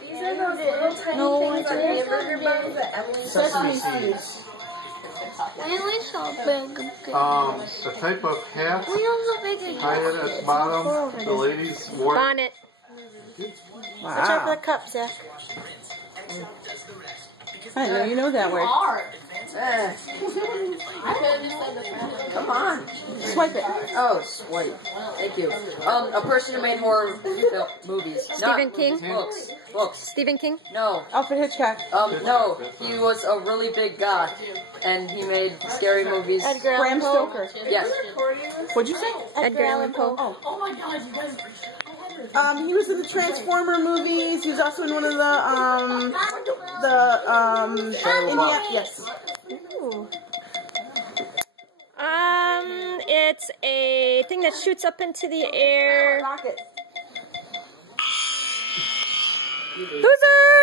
These are those little tiny things on hamburger buns that Emily seeds. We saw big. A type of hat. We also big. Tie it at the bottom. The ladies wore it. Bonnet. Wow. Watch out for the cup, Zach. I know you know that word. Come on. Swipe it. Oh, swipe. Thank you. A person who made horror movies. Stephen King? Books. Books. Stephen King? No. Alfred Hitchcock. No. He was a really big guy, and he made scary movies. Edgar Allan Bram Poe? Stoker. Yes. What'd you say? Edgar Allan Poe. Oh my God, you guys. He was in the Transformer movies. He was also in one of yes. Ooh. It's a thing that shoots up into the air. Rocket. Loser!